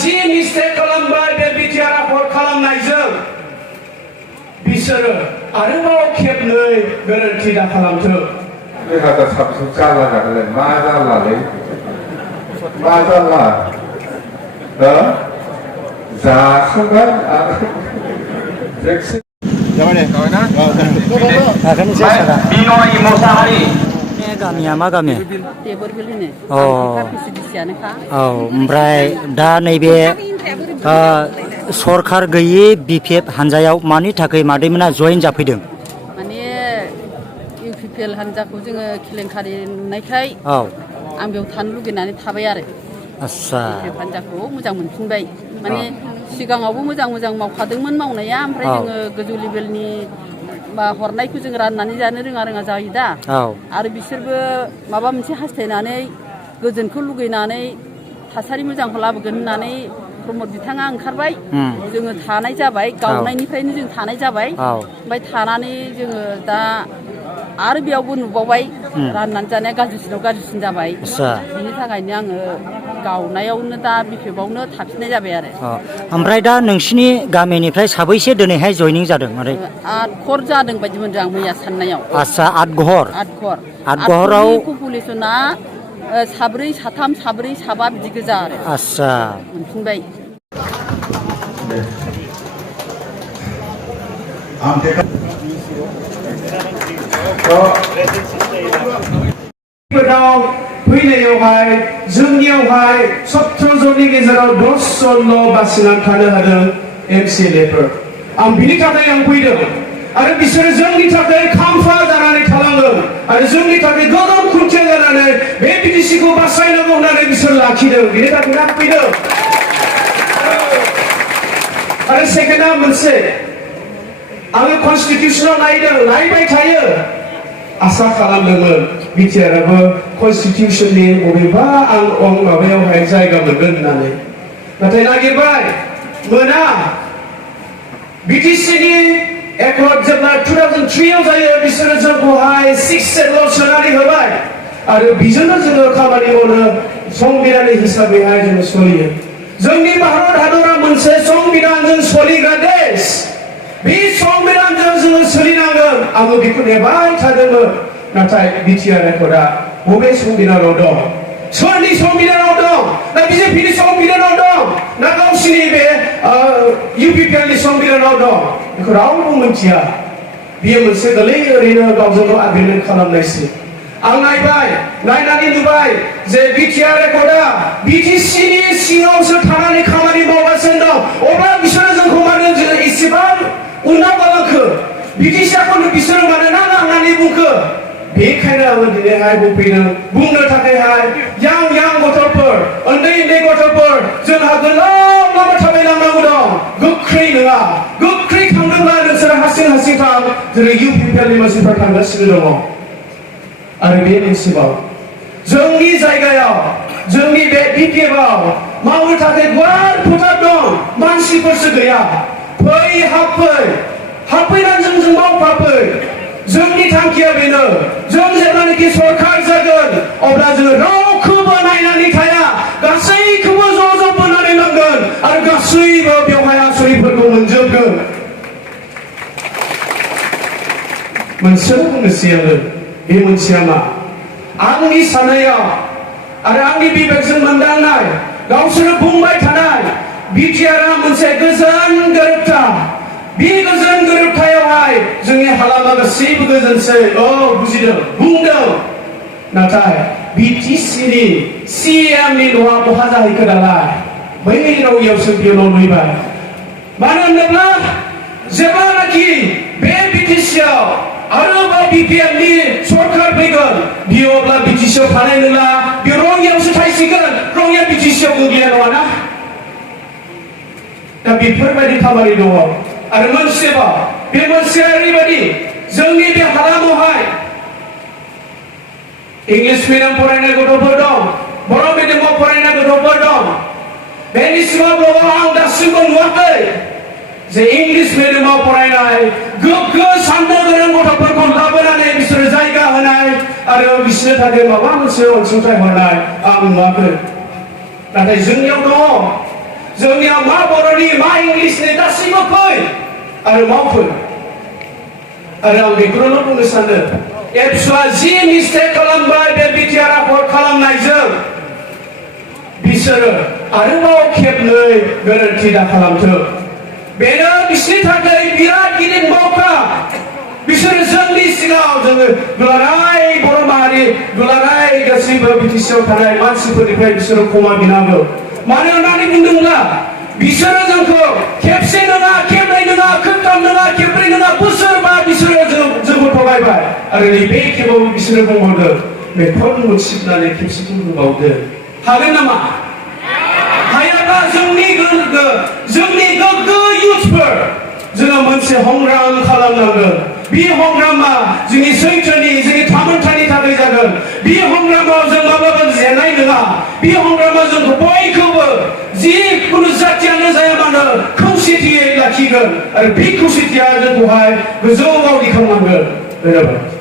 जि mistake खालामबाय बे BTR आफाद खालामनायजों बिसोरो आरोबाव खेबनै गोरोन्थि दा खालामथों। जोंहा साबसिन जाला नालाय मा जालालै मा जाला जाखांबाय आरो गामिया मा गामि? औ ओमफ्राय दा नैबे सरखार गैयि BPF हानजायाव मानि थाखाय मादैमोना जयेन जाफैदों? माने UPPL हानजाखौ जोङो केलेंकारि नुनायखाय आं बेयाव थानो लुगैनानै थाबाय आरो। आच्छा। BPF हानजाखौ मोजां मोनफिनबाय। माने सिगाङावबो मोजां मावखादोंमोन मावनाया, ओमफ्राय जोङो गोजौ लेभेलनि हरनायखौ जों राननानै जानो रोङा जायो दा। आरो बिसोरबो माबा मोनसे हास्थायनानै गोजोनखौ लुगैनानै थासारि मोजांखौ लाबोगोन होननानै प्रमद बिथाङा ओंखारबाय, जोङो थानाय जाबाय, गावनायनिफ्रायनो जों थानाय जाबाय। ओमफ्राय थानानै जोङो दा आरो बेयावबो नुबावबाय राननानै जानाया गाज्रिसिनाव गाज्रिसिन जाबाय। बिनि थाखायनो आङो गावनायावनो दा BPF-आवनो थाफिननाय जाबाय आरो। ओमफ्राय दा नोंसिनि गामिनिफ्राय साबैसे दिनैहाय जयनिं जादों? 8 घर जादों बायदि मोनदों आं मैया साननायाव। आच्छा, 8 घर। 8 घराव पपुलेसना साब्रै साथाम साब्रै साबा बिदि गोजा आरो। आच्छा। मोनफिनबाय। फैनायावहाय जोंनियावहाय 17 जननि गेजेराव 10 जनल' बासिनानै थानो हादों MCLA-फोर। आं बिनि थाखाय आं फैदों आरो बिसोरो जोंनि थाखाय खाम्फा जानानै थालांदों आरो जोंनि थाखाय गोगोम खुन्थिया जानानै बे BTC-खौ बासायनांगौ होननानै बिसोर लाखिदों। बिनि थाखाय आं फैदों। आरो सेकेन्डआ मोनसे, आङो कनस्टिटिउसनाव नायबाय थायो, आसा खालामदोंमोन बिटिआरआबो कनस्टिटिउसननि बबेबा आं माबायावहाय जायगा मोनगोन होननानै, नाथाय नागिरबाय मोना। BTC-नि एकर्ड जेब्ला 2003-आव जायो बिसोरो जोंखौहाय 6 सेटल' सोनानै होबाय आरो बिजोंनो जोङो खामानि मावनो संबिधाननि हिसाबैहाय जोङो सोलियो। जोंनि भारत हादरा मोनसे संबिधानजों सोलिग्रा देश। बे संबिधानजों जोङो सोलिनांगोन। आङो बेखौ नेबाय थादोंमोन, नाथाय बिटिआर एकर्डआ बबे संबिधानाव दं? सोरनि संबिधानाव दं? ना BJP-नि संबिधानाव दं? ना गावसिनि बे UPPL-नि संबिधानाव दं? बेखौ रावबो मिथिया। बियो मोनसे गोरलै ओरैनो गावजों गाव आग्रिमेन्ट खालामनायसो। आं नायनानै नुबाय जे बिटिआर एकर्डआ BTC-नि सिङावसो थानानै खामानि मावगासिनो दं। अब्ला बिसोरो जोंखौ मानो एसेबां उनाव गालांखो? BTC-खौ बिसोरो मानो नाङा होननानै बुंखो? बेखायनो आङो दिनैहाय बुंनो थाखायहाय यां गथ'फोर, उन्दै गथ'फोर, जोंहा गोलाव लामा थाबायलांनांगौ दं। गोख्रै नङा, गोख्रै थांदोंब्ला नोंसोर हारसिं थां, जेरै UPPL-नि मानसिफ्रा थांगासिनो दङ। आरो बे मोनसेबाव जोंनि जायगायाव, जोंनि बे BPF-आव मावनो थाखाय गुवार फोथार दं, मानसिफोरसो गैया। हाबफैनानै जोंजों मावफाफै। जोंनि थांखिया बेनो, जों जेब्लानाखि सरखार जागोन अब्ला जोङो रावखौबो नायनानै थाया, गासैखौबो ज' बोनानै लांगोन आरो गासैबो बेवहाय आसनिफोरखौ मोनजोबगोन। मोनसेल' बुंनोसै आङो, बे मोनसेया मा? आंनि साननायाव आरो आंनि बिबेकजों मोनदांनाय, गावसोरो बुंबाय थानाय बिटिआरआ मोनसे गोजोन गोरोबथा। बे गोजोन गोरोबथायावहाय जोंनि हालामा गासैबो गोजोनसै। बुजिदों, बुंदों। नाथाय BTC-नि CM-नि न'आ बहा जाहैखो दालाय? बै रावयावसो बियो न' लुबाय। मानो होनोब्ला जेब्लानाखि बे BTC-आव आरोबाव BPF-नि सरखार फैगोन, बियो अब्ला BTC-आव थानाय नङा, बियो रङियावसो थाहैसिगोन। रङिया BTC-आव गोग्लैया नङाना? दा बेफोरबायदि खामानि दङ। आरो मोनसेबाव, बे मोनसेया ओरैबायदि, जोंनि बे हालामावहाय इंलिश मिडियाम फरायनाय गथ'फोर दं, बर' मिडियामाव फरायनाय गथ'फोर दं। बेनि सिगाङाव आं दासिमबो नुवाखै जे इंलिश मिडियामाव फरायनाय गोग्गो साननो गोरों गथ'फोरखौ लाबोनानै बिसोरो जायगा होनाय आरो बिसोरनो थाखाय माबा मोनसे अनसुंथाइ हरनाय आं नुवाखै। नाथाय जोंनियाव दङ। जोंनियाव मा बर'नि मा इंलिसनि गासैबो फै आरो मावफै आरो आं बेखौनो बुंनो सानो एबसुआ जि मिस्टेक खालामबाय बे बिटिआर आफाद खालामनायजों बिसोरो आरोबाव खेबनै गोरोन्थि दा खालामथों बेनो बिसोरनि थाखाय बिराद गिदिर मौका बिसोरो जोंनि सिगाङाव जोङो दुलाराय बर' माहारि दुलाराय गासैबो बिटिसिआव थानाय मानसिफोरनिफ्राय बिसोरो क्षमा बिनांगौ मानो होननानै बुंदोंब्ला बिसोरो जोंखौ खेबसे नङा खेबनै नङा खेबथाम नङा खेबब्रै नङा बोसोरबा बिसोरो जोंखौ थगायबाय आरो नैबे खेबाव बिसोरो बुंबावदों मेथन मुसिबनानै खेबसे बुंबावदों हागोन नामा हायाबा जोंनि गोग्गो इयुथफोर जोङो मोनसे हंग्राम खालामनांगोन बे हंग्रामा जोंनि सैथोनि जोंनि थामोनथानि थाखाय जागोन बे हंग्रामाव जों माब्लाबा जेननाय नङा बे हंग्रामा जोंखौ बयखौबो जिखुनु जाथियानो जाया मानो खौसेथियै लाखिगोन आरो बे खौसेथिया जोंखौहाय गोजौआव दिखांनांगोन धन्यबाद